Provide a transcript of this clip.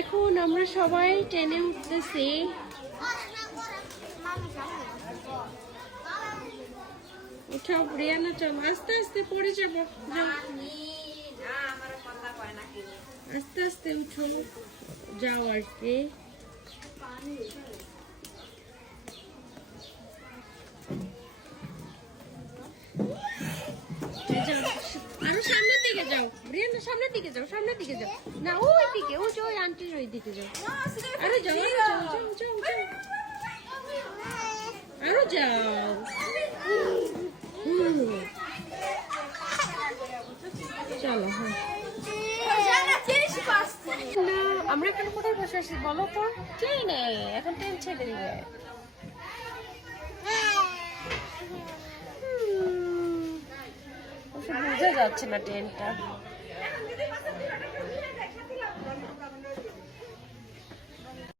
এখন আমরা সবাই ট্রেনে উঠতেছি। উঠো রিয়ানা, চলো আস্তে আস্তে পড়ে যাবো। আস্তে আস্তে উঠো, যাও আর কি। আরো সামনের দিকে যাও রিয়ানা, সামনের দিকে যাও, সামনের দিকে যাও। না ওই দিকে, ওই যে ওই আন্টির ওই দিকে যাও। আরো যাও, আরো যাও, যাও যাও যাও, আরো যাও। চলো হ্যাঁ, আমরা এখন কোথায় বসে আছি বলো তো? ট্রেনে, এখন ট্রেন ছেড়ে দিবে। বোঝা যাচ্ছে না ট্রেনটা।